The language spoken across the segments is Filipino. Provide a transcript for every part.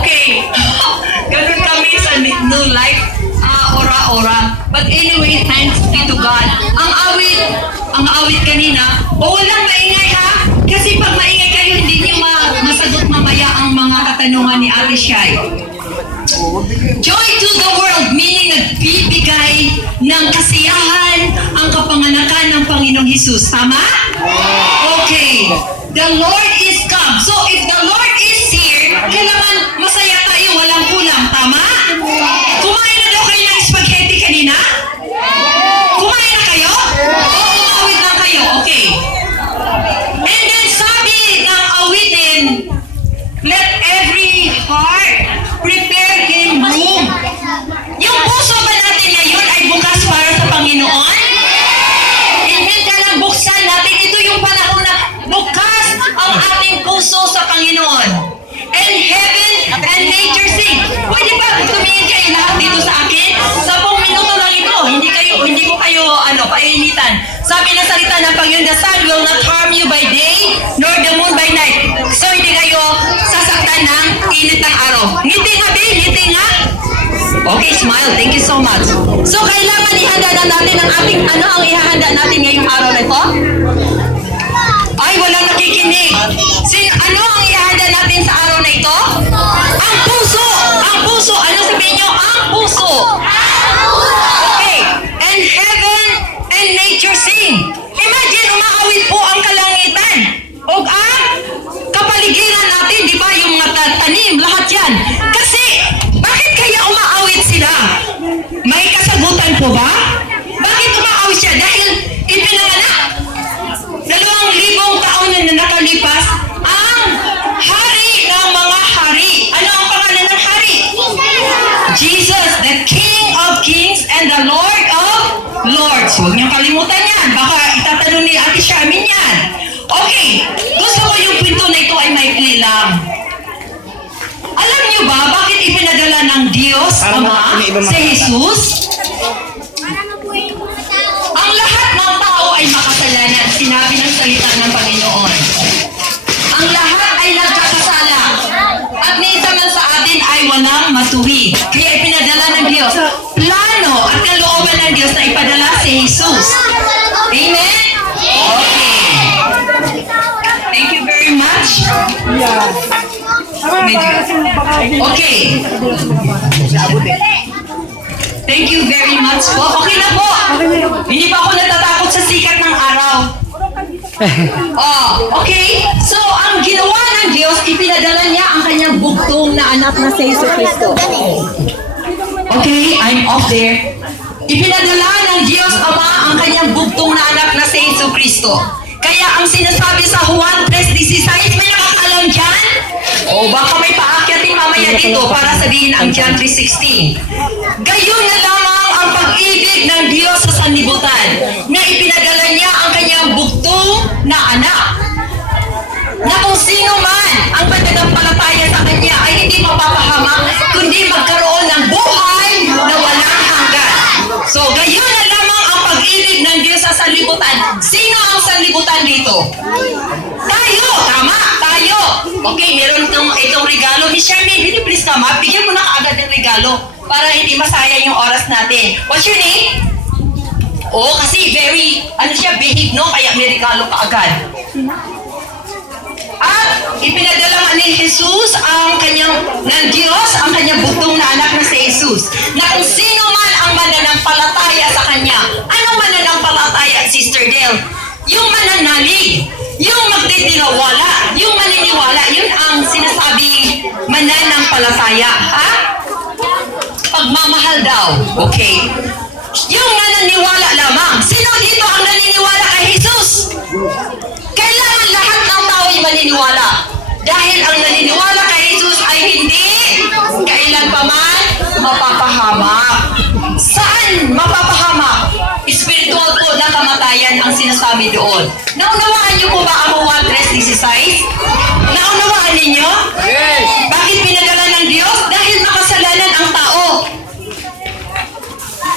Okay. Ganun kami sa New Life. Ora-ora. But anyway, thanks be to God. Ang awit kanina, walang maingay ha? Kasi pag maingay kayo, hindi niyo masagot mamaya ang mga katanungan ni Ate Shai. Joy to the world, meaning nagbibigay ng kasiyahan ang kapanganakan ng Panginoong Hesus. Tama? Okay. The Lord is come. So if the Lord is here, kailangan masaya tayo, walang kulang. Tama? Kumain na daw kayo ng spaghetti kanina? Kumain na kayo? Oo, umawit lang kayo. Okay. And then sabi ng awitin, let every heart prepare him room. Yung puso ba natin ngayon ay bukas para sa Panginoon? Hindi ka lang buksan natin. Ito yung panahon na bukas ang ating puso sa Panginoon. And heaven and nature sing. Pwede ba tumingin kayo lahat dito sa akin? 10 minuto lang ito. Hindi ko kayo painitan. Sabi na salita ng Panginoon, the sun will not harm you by day, nor the moon by night. So hindi kayo sasaktan ng init ng araw. Ngiti nga, babe. Ngiti nga. Okay, smile. Thank you so much. So kailangan ihanda na natin ang ating, ano ang ihahanda natin ngayong araw na ito? Ay, walang nakikinig. Ano ang ihahanda natin sa araw na ito? Ang puso! Ang puso! Ano sabihin nyo? Ang puso! Okay. And heaven and nature sing. Imagine, umaawit po ang kalangitan. O ang kapaligiran natin, di ba? Yung mga tanim, lahat yan. Kasi, bakit kaya umaawit sila? May kasagutan po ba? Bakit umaawit siya? Dahil ipinanganak 2,000 taon na nakalipas ang hari ng mga hari. Ano ang pangalan ng hari? Jesus, the King of Kings and the Lord of Lords. Huwag niyong kalimutan yan. Baka itatanong ni Ate Shamin yan. Okay, gusto ko yung pinto na ito ay maikli lang. Alam niyo ba bakit ipinadala ng Diyos Ama si Jesus? Ang lahat ng tao ay makasalanan. Sinabi ng salita ng Panginoon. Ang lahat ay nagkakasala. At minsan man sa atin ay walang matuwid. Kaya ipinadala ng Diyos. Plano at kalooban ng Diyos na ipadala si Jesus. Amen? Okay. Thank you very much. Okay. Thank you very much po. Okay na po. Hindi pa ako natatakot sa sikat ng araw. Okay. So, ang ginawa ng Diyos, ipinadala niya ang kanyang bugtong na anak na si Jesus Cristo. Okay, I'm off there. Ipinadala ng Diyos Ama ang kanyang bugtong na anak na si Jesus Cristo. Kaya ang sinasabi sa Juan 3:16, may nakakalam dyan? O baka may paakyatin mamaya dito para sabihin ang John 3:16. Gayon na lamang ang pag-ibig ng Diyos sa sanlibutan na ipinadala niya ang kanyang bugtong na anak. Na kung sino man ang pananampalataya sa kanya ay hindi mapapahamak, kundi magkaroon ng buhay na walang hanggan. So gayon na lamang ang pag-ibig ng Diyos sa sanlibutan. Sino ang sanlibutan dito? Tayo! Tama! Tayo! Okay, meron itong regalo. Miss Charmaine, hindi please come up. Bigyan mo na agad ng regalo para hindi masayang yung oras natin. What's your name? Oh, kasi very, behave, no? Kaya may regalo ka agad. At ipinadala nga ni Jesus ng Diyos ang kanyang bugtong na anak na si Jesus. Na kung sino man ang mananampalataya sa kanya. Anong mananampalataya, Sister Del? Yung mananalig, yung magtitiwala, yung maniniwala, yun ang sinasabing mananampalataya. Ha? Pagmamahal daw. Okay. Yung naniniwala lamang. Sino dito ang naniniwala kay Jesus? Kailangan lahat ng tao ay maniniwala. Dahil ang naniniwala kay Jesus ay hindi kailanpaman mapapahamak. Saan mapapahamak? Spiritual po na kamatayan ang sinasabi doon. Naunawaan niyo po ba ang 1:3:16? Naunawaan ninyo? Yes! Bakit pinadala ng Diyos? Dahil makasalanan ang tao.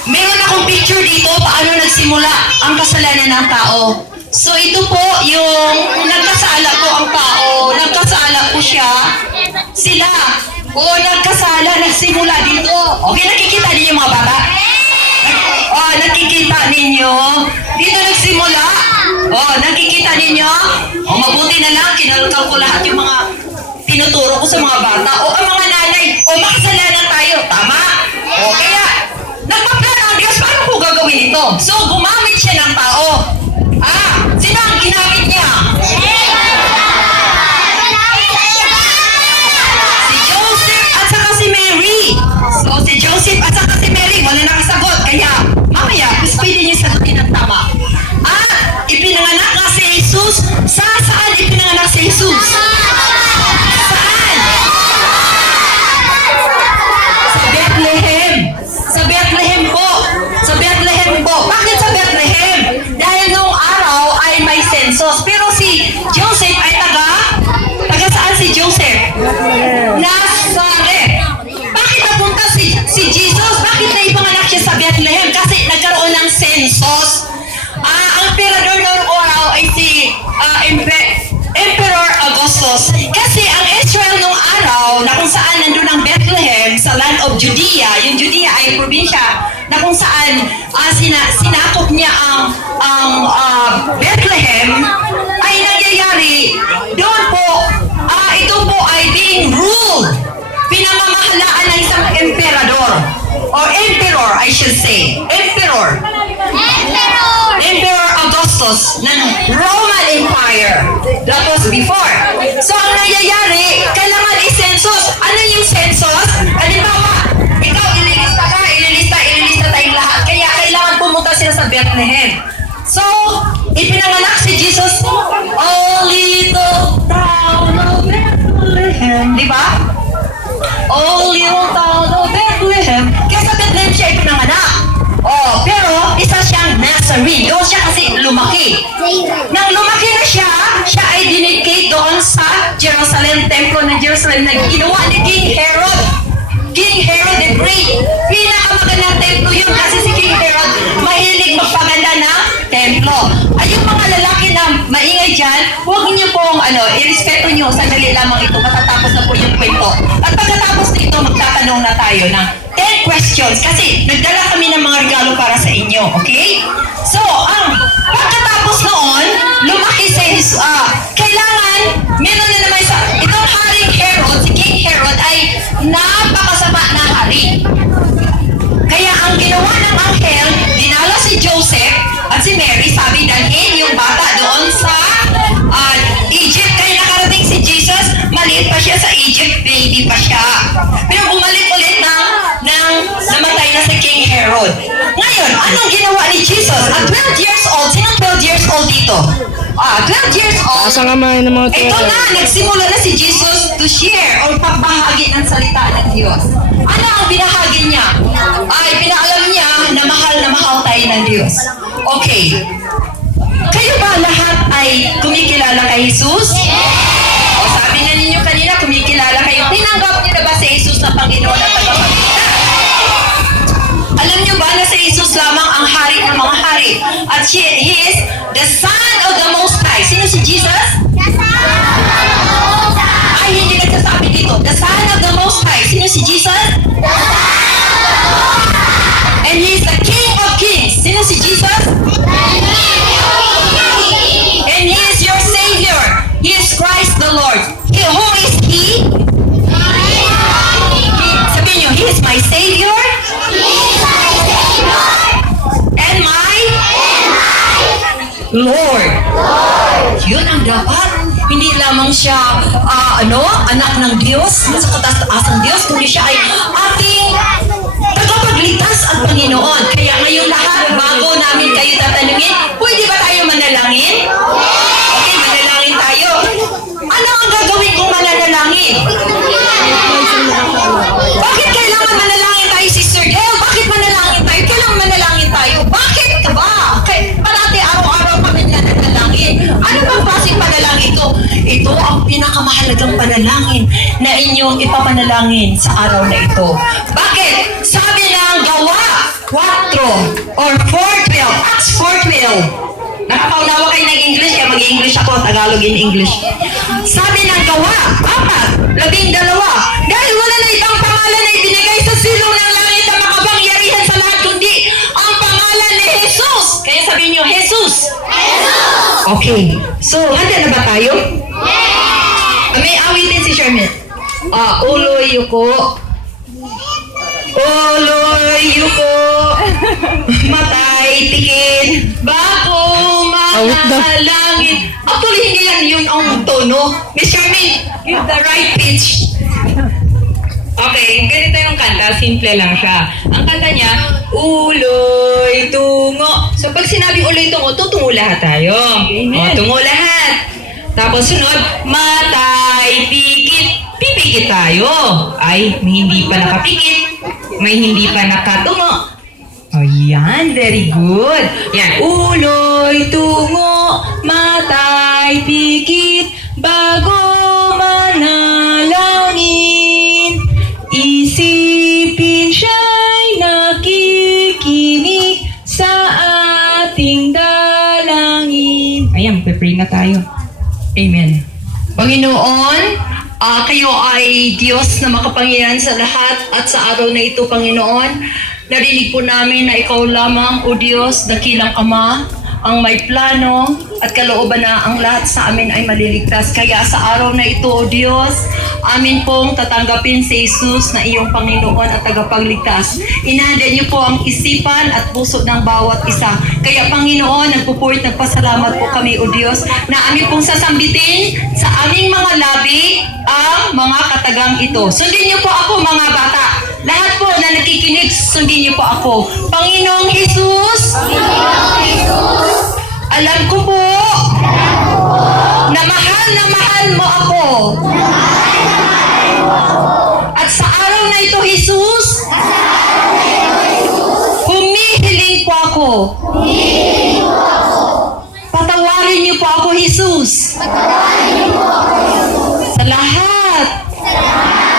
Meron akong picture dito paano nagsimula ang kasalanan ng tao. So ito po yung nagkasala po ang tao, nagkasala po siya, sila. Oo, nagkasala, nagsimula dito. Okay, nakikita ninyo mga bata? Oh, nakikita ninyo? Dito nagsimula? Oh, nakikita ninyo? Oh, mabuti na lang, kinalkal ko lahat yung mga tinuturo ko sa mga bata. O ang mga nanay, o makasalanan tayo. Tama? O kaya, nagpaplano ang Diyos, paano ko gagawin ito? So, gumamit siya ng tao. Sino ang ginamit niya? Si Joseph at saka si Mary. So, si Joseph at saka si Mary, wala nakasagot. Kaya, mamaya, pwede niyo sagutin ng tama. Ipinanganak nga si Jesus. Saan ipinanganak si Jesus? Saan? Sa Bethlehem. Sa Bethlehem po. Sa Bethlehem po. Bakit sa Bethlehem? Dahil noong araw ay may census. Pero si Joseph ay taga saan si Joseph? Nazareth. Bakit napunta si Jesus? Bakit na ipanganak siya sa Bethlehem? Kasi nagkaroon ng census. Ang emperador noong araw ay si Emperor Augustus. Kasi ang Israel noong araw na kung saan nandun ang Bethlehem sa land of Judea, yung Judea ay probinsya na kung saan sinakop niya ang Bethlehem, ay nangyayari doon po, ito po ay being ruled, pinamamahalaan ng isang emperador or emperor, I should say. Emperor Augustus ng Roman Empire. That was before. So, ang nangyayari, kailangan i-census. Ano yung census? Halimbawa, ikaw ililista tayong lahat. Kaya kailangan pumunta sila sa Bethlehem. So, ipinanganak si Jesus, oh little town of Bethlehem. Di ba? Oh little town of Bethlehem. Kaya sa Bethlehem siya ipinanganak. Oh, pero isa siyang Nazarene. Doon siya kasi lumaki. Nang lumaki na siya ay dinedicate doon sa Jerusalem, templo ng Jerusalem na ginawa ni King Herod. King Herod the Great. Pinakamagandang templo yun kasi si King Herod mahilig magpaganda ng templo. Ay yung mga lalaki na maingay dyan, huwag niyo pong irespeto niyo. Sandali lamang ito. Matatapos na po yung kwento. At pagkatapos nito, magtatanong na tayo ng 10 questions kasi nagdala kami ng mga regalo para sa inyo, okay? So, pagkatapos noon, lumaki sa kailangan, meron na naman itong Haring Herod, si King Herod ay napakasama na hari. Kaya ang ginawa ng anghel, dinala si Joseph at si Mary, sabi dalhin yung bata doon sa Egypt. Kaya nakarating si Jesus, maliit pa siya sa Egypt, baby pa siya. Pero bumalik ulit namatay na si King Herod. Ngayon, anong ginawa ni Jesus? At 12 years old, sinong 12 years old dito? 12 years old. Asa nga man ng mga Ito na, nagsimula na si Jesus to share or pagbahagi ng salita ng Diyos. Ano ang binahagi niya? Ay, pinaalam niya na mahal tayo ng Diyos. Okay. Kayo ba lahat ay kumikilala kay Jesus? O sabi na ninyo kanina, kumikilala kayo. Tinanggap niyo na ba si Jesus na Panginoon at tagapagligtas? Alam niyo ba na si Jesus lamang ang hari ng mga hari? At He is the Son of the Most High. Sino si Jesus? Ay, hindi nagsasabi dito. The Son of the Most High. Sino si Jesus? And He is the King of Kings. Sino si Jesus? And He is your Savior. He is Christ the Lord. Who is He? Sabihin niyo, He is my Savior. And my Lord. Yun ang dapat. Hindi lamang siya, anak ng Diyos, sa kataas-taasang Diyos, kundi siya ay ating tagapagligtas at Panginoon. Kaya ngayon lahat, bago namin kayo tatanungin, pwede ba tayo manalangin? Okay, manalangin tayo. Ano ang gagawin kung mananalangin? Bakit kailangan manalangin tayo, Sister Gail? Bakit manalangin tayo? Kailangan manalangin tayo. Bakit ba? Parati araw-araw kami nanalangin. Ano bang klaseng panalangin ito? Ito ang pinakamahalagang panalangin na inyong ipapanalangin sa araw na ito. Bakit? Sabi ng Gawa 4 or 4:12, Acts 4:12. Nakapaunawa kayo ng English, kaya mag-English ako, Tagalog in English. Sabi ng Gawa 4:12, dahil wala na ibang pangalan na ibinigay sa silong ng langit na makapangyarihan sa lahat, kundi ang pangalan ni Jesus. Kaya sabihin niyo, Jesus! Okay. So, handa na ba tayo? May awitin si Sherman. Uloy yuko. Uloy yuko. Matay tikin. Bago manalangin. Actually, hindi yan yun ang tono. Miss Sherman, give the right pitch. Okay, ganito yung kanta. Simple lang siya. Ang kanta niya, uloy, tungo. So, pag sinabi uloy, tungo, tutungo lahat tayo. Amen. O, tungo lahat. Tapos sunod, matay, pikit. Pipikit tayo. Ay, may hindi pa nakapikit. May hindi pa nakatungo. Oh, yan. Very good. Yan. Uloy, tungo, matay, pikit, bago manalangin. Isipin siya'y nakikinig sa ating dalangin. Ayan, pre-pray na tayo. Amen. Panginoon, kayo ay Diyos na makapangyarihan sa lahat at sa araw na ito, Panginoon, narinig po namin na Ikaw lamang, O Diyos, dakilang Ama, ang may plano at kalooban na ang lahat sa amin ay maliligtas. Kaya sa araw na ito, O Diyos, amin pong tatanggapin si Jesus na iyong Panginoon at tagapagligtas. Inahanda niyo po ang isipan at puso ng bawat isa. Kaya Panginoon, nagpasalamat po kami, O Diyos, na amin pong sasambitin sa aming mga labi ang mga katagang ito. Sundin niyo po ako, mga bata. Lahat po na nakikinig, sundin niyo po ako. Panginoong Jesus, alam ko po na mahal mo ako. At sa araw na ito, Jesus, humihiling po ako. Patawarin niyo po ako, Jesus. Sa lahat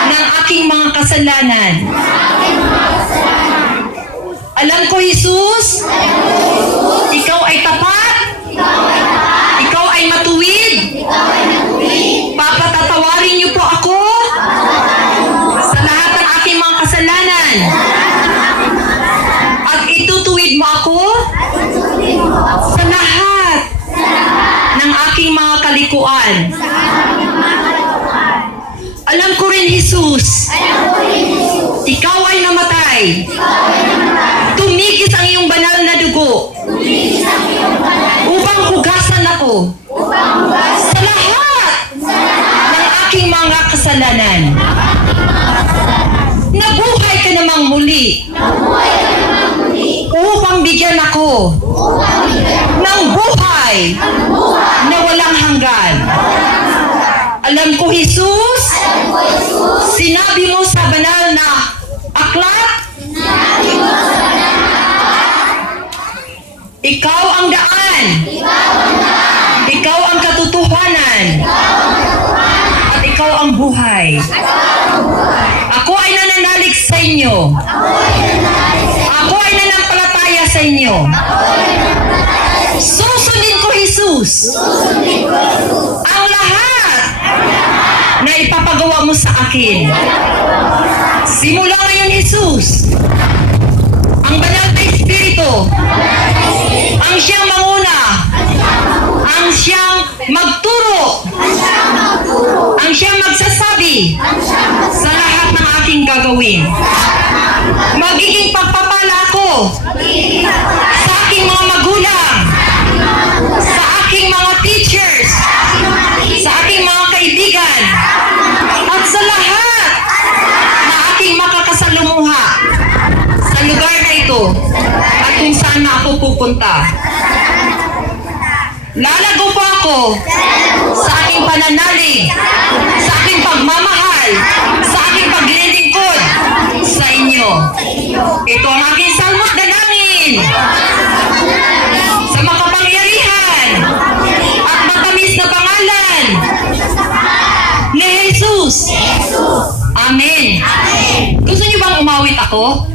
ng aking mga kasalanan. Alam ko, Jesus, Ikaw ay tapat. Ikaw ay matuwid. Papatatawarin niyo po ako sa lahat ng aking mga kasalanan. At itutuwid mo ako sa lahat ng aking mga kalikuan. Alam ko rin, Jesus, Ikaw ay namatay. Tumigis ang iyong banal na dugo upang hugasan ako sa lahat ng aking mga kasalanan. Nabuhay ka namang muli upang bigyan ako ng buhay na walang hanggan. Alam ko, Jesus, sinabi mo sa banal na aklat, Ikaw ang daan. Ikaw ang katotohanan. At Ikaw ang buhay. Ako ay nananalig sa inyo. Ako ay nanampalataya sa inyo. Susundin ko, Jesus, ang lahat na ipapagawa mo sa akin. Simula ngayon, Jesus, ang banal na Espiritu, ang siyang manguna, ang siyang magturo, ang siyang magsasabi sa lahat ng aking gagawin. Magiging pagpapala ako sa aking mga magulang, sa aking mga teachers, sa aking mga kaibigan, at sa lahat na aking makakasalumuha sa lugar na ito at kung saan na ako pupunta. Lalago po ako sa aking pananalig, sa aking pagmamahal, sa aking paglilingkod sa inyo. Ito ang aking salmo't dalangin sa makapangyarihan at matamis na pangalan ni Jesus. Amen. Gusto niyo bang umawit ako?